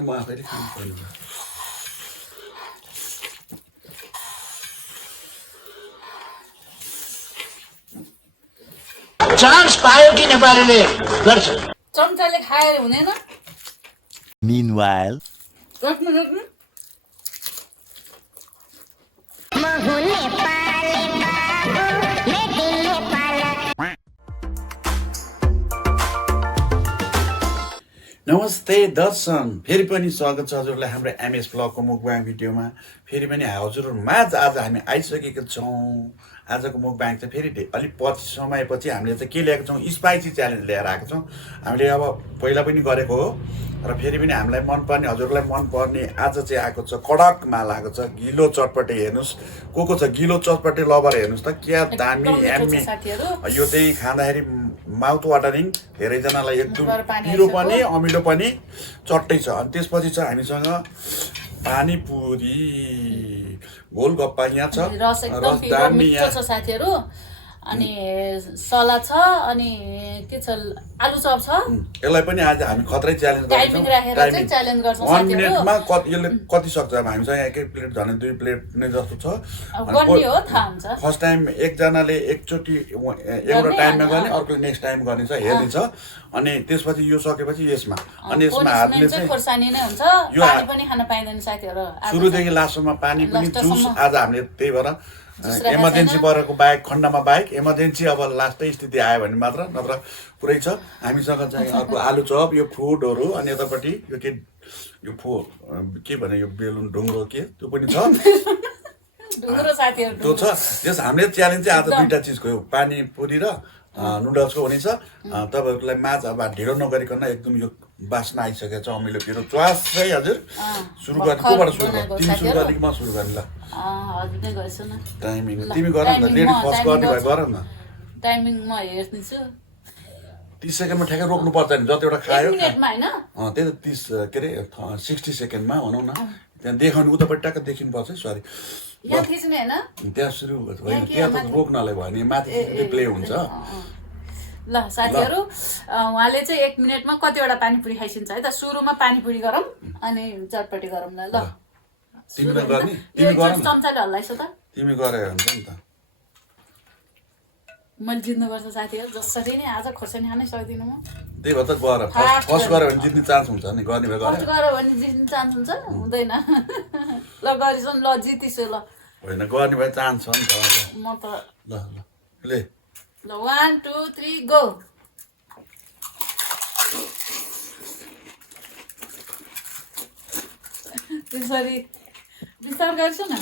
म आफैले खानु पर्ने भयो। चान्स पायो कि नेपालीले गर्छ। चम्चाले खाएर हुँदैन। Meanwhile, नमस्ते दर्शन, फेरि पनि स्वागत छ हजुरलाई हाम्रो एमएस ब्लगको मुकबाङ भिडियोमा। फेरि पनि हजुरमाझ आज हामी आइसकेका छौँ। आजको मुकबाङ चाहिँ फेरि अलिक पछि समयपछि हामीले चाहिँ के ल्याएको छौँ, स्पाइसी च्यालेन्ज लिएर आएको छौँ। हामीले अब पहिला पनि गरेको हो र फेरि पनि हामीलाई मनपर्ने, हजुरलाई मनपर्ने आज चाहिँ आएको छ, कडकमा लागेको छ गिलो चटपटे। हेर्नुहोस् को छ गिलो चटपटे लभर, हेर्नुहोस् त क्या दामी एम्मी। यो चाहिँ खाँदाखेरि माउथ वाटरिङ, धेरैजनालाई एकदम पिरो पनि अमिलो पनि चट्टै छ। अनि त्यसपछि छ हामीसँग पानीपुरी, गोलगप्पा यहाँ छ, रस दामी यहाँ छ साथीहरू। अनि सलाद छ, अनि के छ, आलु चप छ। यसलाई पनि आज हामी खतरै च्यालेन्ज गर्छौँ। टाइमिङ च्यालेन्ज गर्छौँ साथीहरू। 1 मिनेटमा यसले कति सक्छ। अब हामीसँग एक प्लेट झन् 2 प्लेट नै जस्तो छ। गर्ने हो थाहा हुन्छ। फर्स्ट टाइम एकजनाले एकचोटि एउटा टाइममा गर्ने, अर्कोले नेक्स्ट टाइम गर्ने छ, हेर्नेछ। अनि त्यसपछि यो सकेपछि यसमा, अनि यसमा हातले चाहिँ खोर्सानी नै हुन्छ। यो पानी पनि खान पाइँदैन साथीहरू। सुरुदेखि लास्टसम्म पानी पनि जुस आज हामीले त्यही भएर इमर्जेन्सी परेको बाहेक, खण्डमा बाहेक इमर्जेन्सी अब लास्टै स्थिति आयो भने मात्र, नत्र पुरै छ। हामीसँग चाहिँ अर्को आलु चप, यो फ्रुटहरू, अनि यतापट्टि यो के भने यो बेलुन ढुङ्ग्रो के त्यो पनि छ। साथीहरू त्यो छ। त्यस हामीले च्यालेन्ज चाहिँ आज दुईवटा चिजको हो, पानीपुरी र नुडल्सको हुनेछ। तपाईँहरूलाई माझ अब ढिलो नगरिकन एकदम यो बास्न आइसकेको छ, अमिलो पिरो च्वासै। हजुर सुरु गर्ने, कोबाट सुरु गर्ने? तिमी सुरु गर्ने कि म सुरु गर्ने? ल हजुर नै गर्छु न। टाइमिङ तिमी गर न, लेडी फर्स्ट गर्ने भए गर न। टाइमिङ म हेर्दिन्छु। 30 सेकेन्डमा ठ्याक्कै रोक्नु पर्छ नि, जतिवटा खायो। मिनेटमा हैन? त्यही त 30 के अरे 60 सेकेन्डमा भनौँ न। त्यहाँ देखाउने उतापट्टि टक्क देखिनुपर्छ है। सरी, यहाँ खिच्ने हैन? त्यहाँ सुरु होइन, त्यहाँ त रोक्नलाई भयो नि, माथि प्ले हुन्छ। ल साथीहरू, उहाँले चाहिँ 1 मिनेटमा कतिवटा पानीपुरी खाइसिन्छ है त। सुरुमा पानीपुरी गरौँ, अनि चटपटी गरौँ ल। ल तिमीले गर्ने? तिमी गर न। चम्चाले हल्लाइसो त। तिमी गरे हुन्छ नि त। मैले जित्नुपर्छ साथीहरू, जसरी नै आज खोर्सानी खानै सक्दिनँ म। त्यही भएर त गर, फर्स्ट गऱ्यो भने जित्ने चान्स हुन्छ नि। गर्ने भए फर्स्ट गऱ्यो भने जित्ने चान्स हुन्छ? हुँदैन। ल गरिसौँ, ल जितिसु। ल होइन, गर्ने भए चान्स छ नि त। म त ल ल प्ले। ल 1 2 3 गो। त्यसरी विस्तार गर्छु न।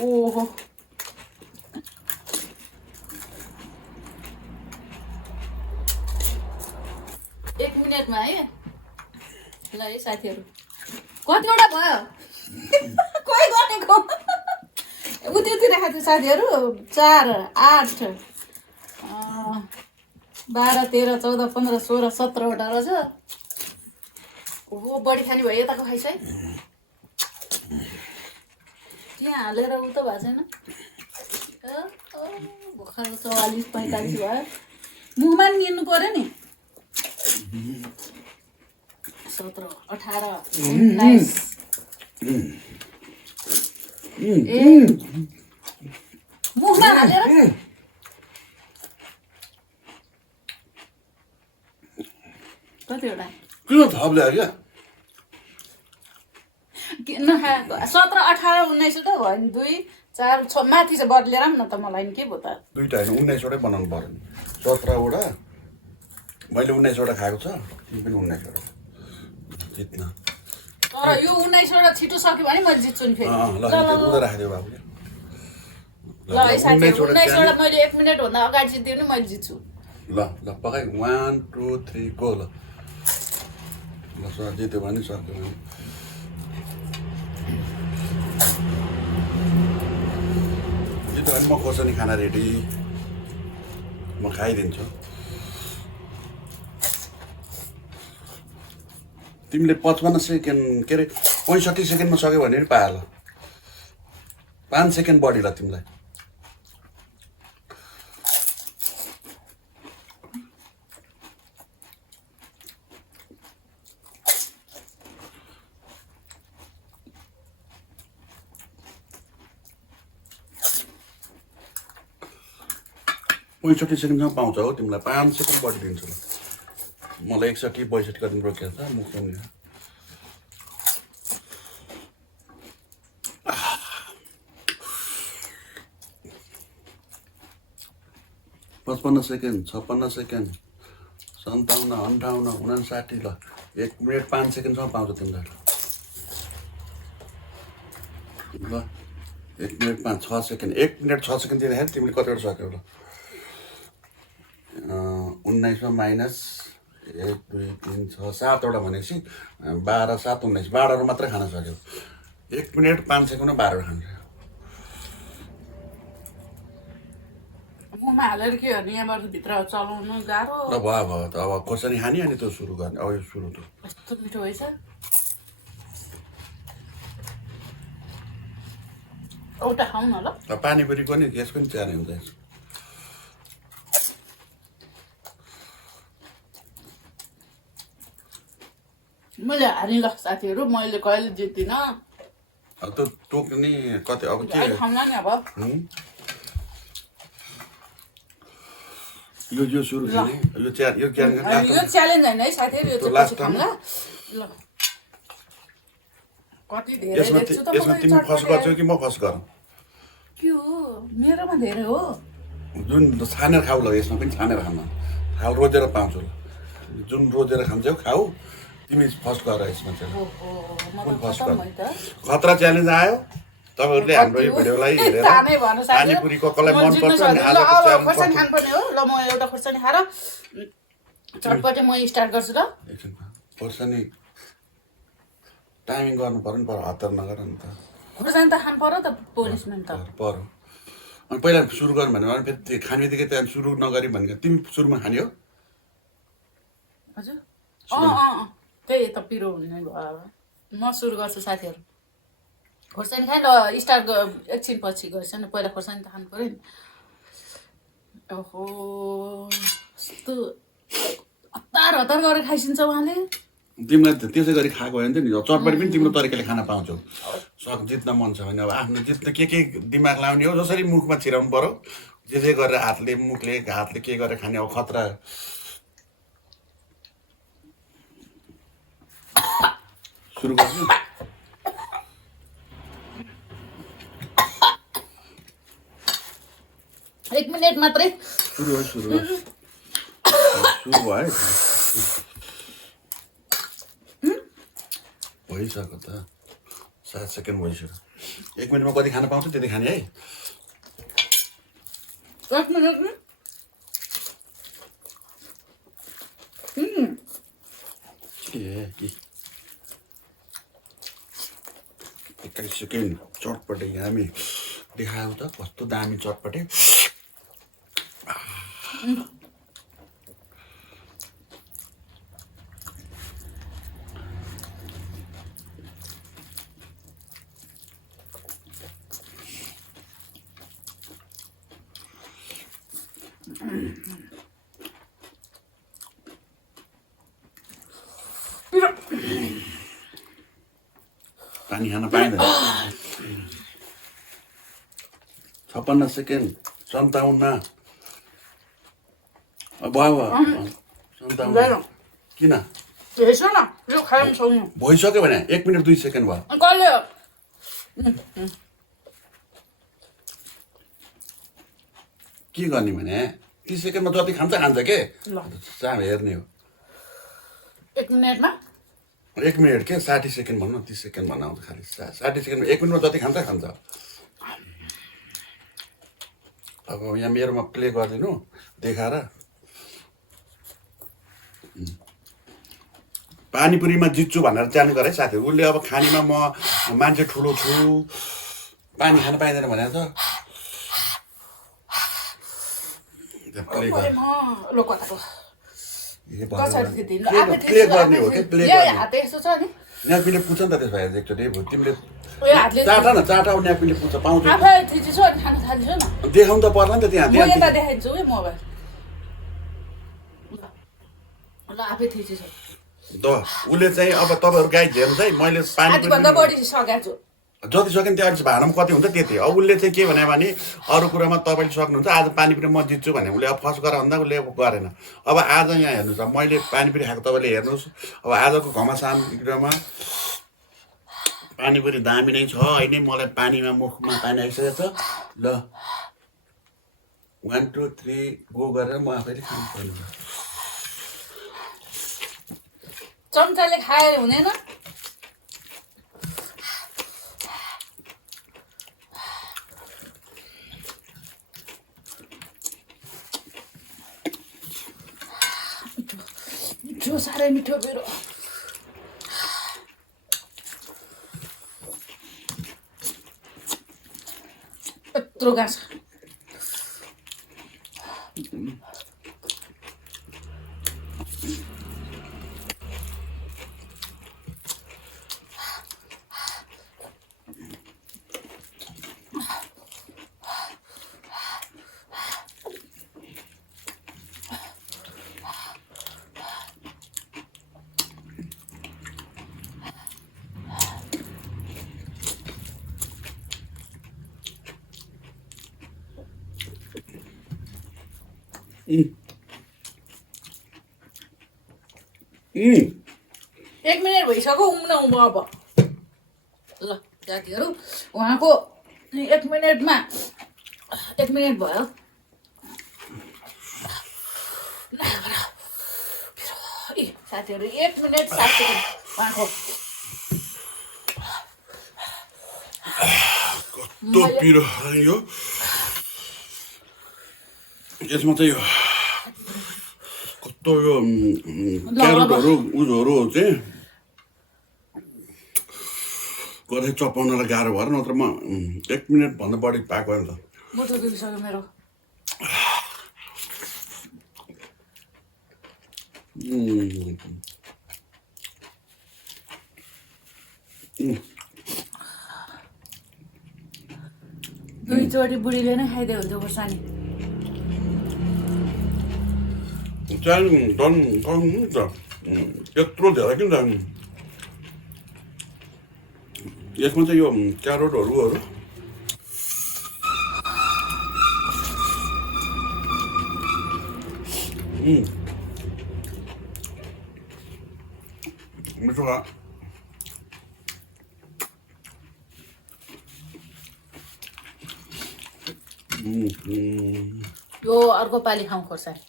ओहो, एक मिनेटमा है। ल है साथीहरू, कतिवटा भयो? कोही गरेको उति राखेको थियो साथीहरू। 4 8 12 13 14 15 16 17वटा रहेछ। ओहो, बढी खाने भयो। यताको खाइस है, त्यहाँ हालेर उ त भएको छैन। भर्खर 44 45 भयो। मुखमा नि निल्नु पर्यो नि। 17 18 19 मुखमा हालेर कतिवटा किन थप ल्यायो क्या? 17 18 19 त भयो नि। 2 4 6 माथि चाहिँ बदलेर न त। मलाई नि के भयो त? दुईवटा होइन, 19वटै बनाउनु पर्यो नि। 17वटा मैले 19वटा खाएको छ, तिमी पनि 19वटा जित्न। तर यो 19वटा छिटो सक्यो भने मैले जित्छु नि फेरि। ल उता राखिदियो बाबुले। ल है साथीहरू, 19वटा मैले 1 मिनेटभन्दा अगाडि जित्यो भने मैले जित्छु। ल ल पकाइ 1 2 3 गो। ल ल जित्यो भने सक्यो भने जित्यो भने म खोर्सानी खाना रेडी, म खाइदिन्छु। तिमीले 55 सेकेन्ड के अरे 65 सेकेन्डमा सक्यो भने नि पायो। ल 5 सेकेन्ड बढी ल तिमीलाई। 65 सेकेन्डसम्म पाउँछ हो तिमीलाई 5 सेकेन्ड बढी दिन्छु ल मलाई 61 62 कति रोकेको छ मुख पनि 55 सेकेन्ड 56 सेकेन्ड 57 58 59 ल 1 मिनट 5 सेकेन्डसम्म पाउँछ तिमीलाई ल 1 मिनट 6 सेकेन्ड 1 मिनट 6 सेकेन्ड दिँदाखेरि तिमीले कतिवटा सक्यौ ल 19 मा माइनस 1 2 3 6 7 वटा भनेपछि 12 7 19 12 मात्रै खान सक्यौ 1 मिनट 5 सेकेन्डमा 12 वटा खान्छ मुखमा हालेर के गर्ने यहाँबाट भित्र चलाउनु गाह्रो ल भयो त अब खोर्सानी खाने अनि त्यो सुरु गर्ने अब यो सुरु त कस्तो मिठो भएछ एउटा खाउँ न ल पानीपुरीको नि यसको नि च्याने हुन्छ मैले हारेँ ल साथीहरू मैले कहिले जित्दिनँ अब त्यो टोक्ने कति अब के खाउँला नि अब यो सुरु खाने यो यो च्यालेन्ज होइन है साथीहरू यो चाहिँ पछि खाउँला ल कति धेरै यसमा देख्छु त यसमा तिमी फर्स्ट गर्छौ कि म फर्स्ट गरौँ के हो मेरोमा धेरै हो जुन छानेर खाऊ ल यसमा पनि छानेर खानु खाऊ रोजेर पाउँछौ ल जुन रोजेर खान्छौ खाऊ तिमी फर्स्ट गर यसमा चाहिँ खतरा च्यालेन्ज आयो तपाईँहरूले हाम्रो यो भिडियोलाई हेरेर पानीपुरी कसलाई मनपर्छ अनि आजको च्यालेन्ज खानुपर्ने हो ल म एउटा खोर्सानी खाएर चटपटे म स्टार्ट गर्छु ल खोर्सानी टाइमिङ गर्नु पर्यो नि पर हतार नगर नि त खोर्सानी त खानु पर्यो त पनिसमेन्ट त पर्यो अनि पहिला सुरु गर्नु भन्यो भने फेरि खाने बित्तिकै त्यहाँ सुरु नगरी भनेको तिमी सुरुमा खाने हो हजुर त्यही त पिरो हुने भयो म सुरु गर्छु साथीहरू खोर्सानी खाएँ ल स्टार्ट एकछिन पछि गर्छ नि पहिला खोर्सानी त खानु पऱ्यो नि ओहो यस्तो हतार हतार गरेर खाइसिन्छ उहाँले तिमीलाई त्यसै गरी खाएको भयो भने नि चटपटी पनि तिम्रो तरिकाले खान पाउँछौ जित्न मन छ भने अब आफ्नो जित्न के दिमाग लाउने हो जसरी मुखमा छिराउनु पर्यो जे गरेर हातले मुखले हातले के गरेर खाने अब खतरा सुरु गर्छु 1 मिनट मात्रै सुरु भयो भइसक्यो त 7 सेकेन्ड भइसक्यो 1 मिनटमा कति खान पाउँछ त्यति खाने है 1 मिनट एक्काइस सेकेन्ड चटपटे हामी देखायो त कस्तो दामी चटपटे पानी खान पाइँदैन 56 सेकेन्ड 57 भयो 57 किन भइसक्यो भने 1 मिनट 2 सेकेन्ड भयो के गर्ने भने 30 सेकेन्डमा जति खान्छ के चाम हेर्ने हो 1 मिनटमा 1 मिनट के 60 सेकेन्ड भन्नु 30 सेकेन्ड भन्नु आउँछ खालि 60 सेकेन्डमा 1 मिनटमा जति खान्छ अब यहाँ मेरोमा प्ले गरिदिनु देखाएर पानीपुरीमा जित्छु भनेर च्यालेन्ज गरे साथीहरू उसले अब खानेमा म मान्छे ठुलो छु पानी खान पाइँदैन भनेर त प्ले गर्ने हो कि प्ले गर्ने न्याकपिनले पुग्छ नि त त्यसो भए एकचोटि तिमीले चाटा न चाटा न्याकपिनले पुग्छ पाउँछ देखाउनु त पर्ला नि त त्यहाँ देखाइदिन्छु है मोबाइल ल आफै थिचिसो त उसले चाहिँ अब तपाईँहरू गाइड हेर्नुहोस् है मैले पानीभन्दा बढी सकेको छु जति सक्यो नि त्यो अलिक भाँडामा कति हुन्छ त्यति अब उसले चाहिँ के भने अरू कुरामा तपाईँले सक्नुहुन्छ आज पानीपुरी म जित्छु भने उसले अब फर्स्ट गर भन्दा उसले अब गरेन अब आज यहाँ हेर्नुहोस् अब मैले पानीपुरी खाएको तपाईँले हेर्नुहोस् अब आजको घमासानमा पानीपुरी दामी नै छ अहिले मलाई पानीमा मुखमा पानी आइसकेको छ ल 1 2 3 गो गरेर म आफैले खानु पर्ने चम्चाले खाएर हुँदैन मिठो साह्रै मिठो मेरो यत्रो गाँस एक मिनट भइसक्यो उम्न अब ल साथीहरू उहाँको 1 मिनटमा 1 मिनट भयो साथीहरू 1 मिनट 7 सेकेन्ड उहाँको कस्तो पिरो यो यसमा चाहिँ यो कस्तो यो क्यारोटहरू उयोहरू चाहिँ कतै चपाउनलाई गाह्रो भएर नत्र म 1 मिनटभन्दा बढी पाएको नि त मुटु दुखिसक्यो मेरो दुईचोटि बुढीले नै खाइदियो हुन्छ खोर्सानी त्यहाँदेखि त यत्रो धेरै किन त यसमा चाहिँ यो क्यारोटहरू मिठो यो अर्को पालि खाउँ खोर्सानी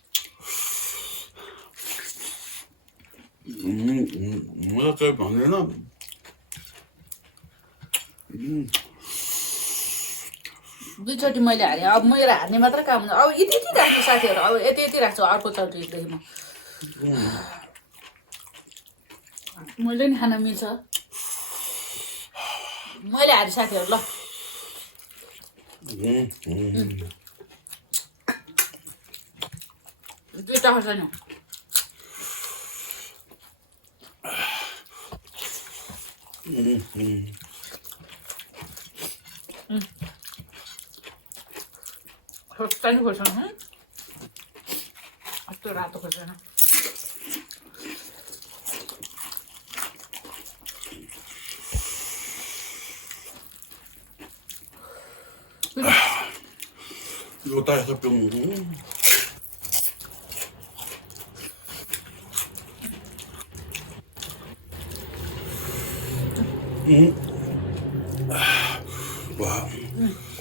म चाहिँ भन्दैन दुईचोटि मैले हारेँ अब मेरो हार्ने मात्रै काम हुन्छ अब यति यति राख्छु साथीहरू अब यति यति राख्छु अर्को चोटिदेखि मैले नि खान मिल्छ मैले हारेँ साथीहरू ल दुईवटा खोर्सानी खोर्सानी खोर्सानी कस्तो रातो खोर्सानी यो त यसो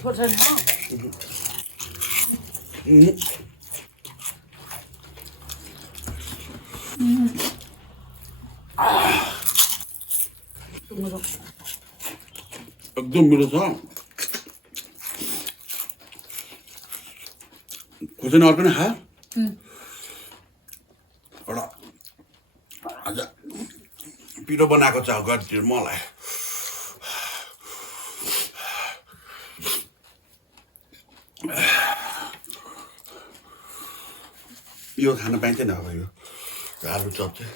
खोर्सानी हो एकदम मिठो छ खोर्सानी अर्को नै खा एउटा आज पिरो बनाएको छ गरिदिनु मलाई यो खान पाइँदैन अब यो आलु चप चाहिँ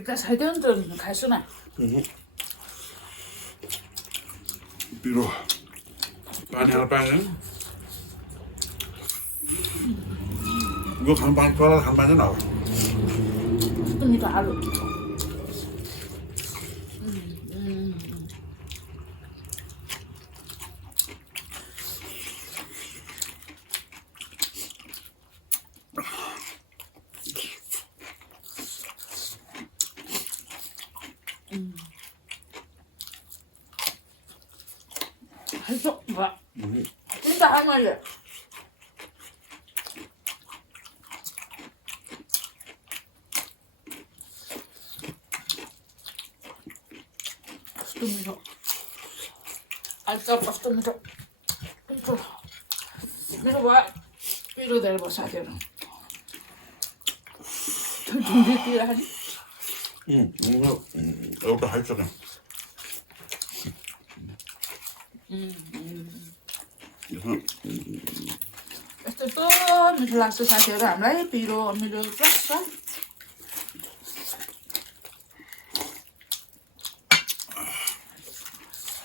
एक ग्लास खाइदियो नि त खाइसु न पिरो पानी हालेर पाइँदैन यो खानु पाइन्छ कलर खानु पाइँदैन अब कस्तो मिठो आलु 맛있어. 뭐야? 진짜 할머니. 맛있습니다. 알짜 맛있습니다. 이거 뭐야? 위로 내려보자, 되는. 좀 준비해야 하니? 이거 이것도 할줄은 यस्तो यस्तो मिठो लाग्छ साथीहरू हामीलाई पिरो अमिलो प्लस छ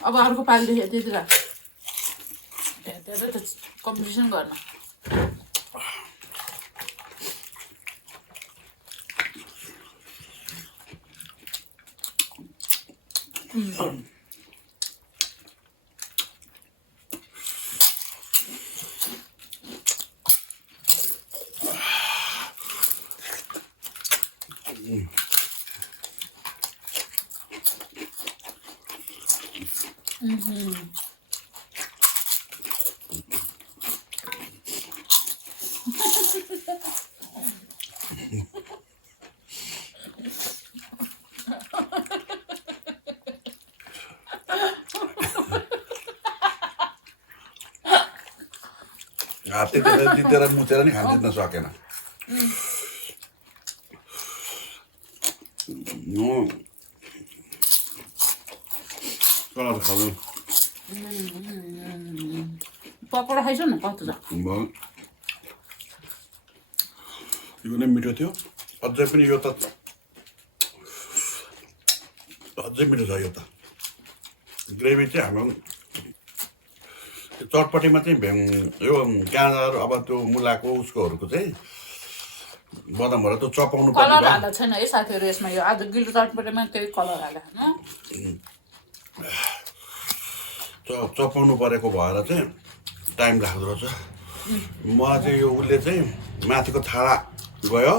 अब अर्को पालिदेखि त्यतिर हेरेर त कम्पिटिसन गर्न त्यतिखेर जितेर मुतेर नि खान जित्न सकेन कलर खानु पकौडा खाइसु न कस्तो छ यो नै मिठो थियो अझै पनि यो त अझै मिठो छ यो त ग्रेभी चाहिँ हाम्रो चटपटीमा चाहिँ यो गाजर अब त्यो मुलाको उसकोहरूको चाहिँ बदामहरू त चपाउनु पर्ने कलर हाल्दा छैन है साथीहरू यसमा यो आज गिलो चटपटीमा केही कलर हाल्दा चपाउनु परेको भएर चाहिँ टाइम लाग्दो रहेछ मलाई चाहिँ यो उसले चाहिँ माथिको थाला गयो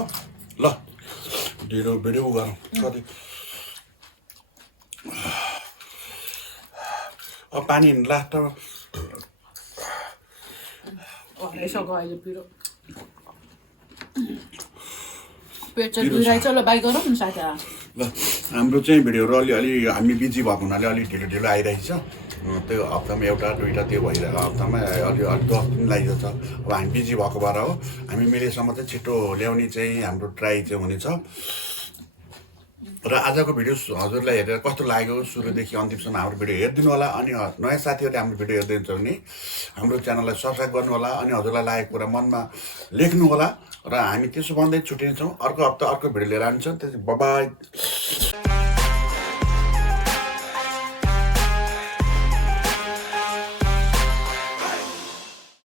ल ढिलो भिडियो गरौँ कति अब पानी लास्ट हराइसक्यो अहिले पिरो पेट चाहिँ दुइरहेछ ल बाई गरौँ न साथीहरू ल हाम्रो चाहिँ भिडियोहरू अलिअलि हामी बिजी भएको हुनाले अलिक ढिलो ढिलो आइरहेछ त्यो हप्तामा एउटा दुईवटा त्यो भइरहेको हप्तामा अलि 10 दिन लागिरहेछ अब हामी बिजी भएको भएर हो हामी मिलेसम्म चाहिँ छिटो ल्याउने चाहिँ हाम्रो ट्राई चाहिँ हुनेछ र आजको भिडियो हजुरलाई हेरेर कस्तो लाग्यो सुरुदेखि अन्तिमसम्म हाम्रो भिडियो हेरिदिनु होला अनि नयाँ साथीहरूले हाम्रो भिडियो हेरिदिन्छ भने हाम्रो च्यानललाई सब्सक्राइब गर्नु होला अनि हजुरलाई लागेको कुरा मनमा लेख्नु होला र हामी त्यसो भन्दै छुट्टिन्छौँ अर्को हप्ता अर्को भिडियो लिएर आउँछौँ त्यसपछि बाइ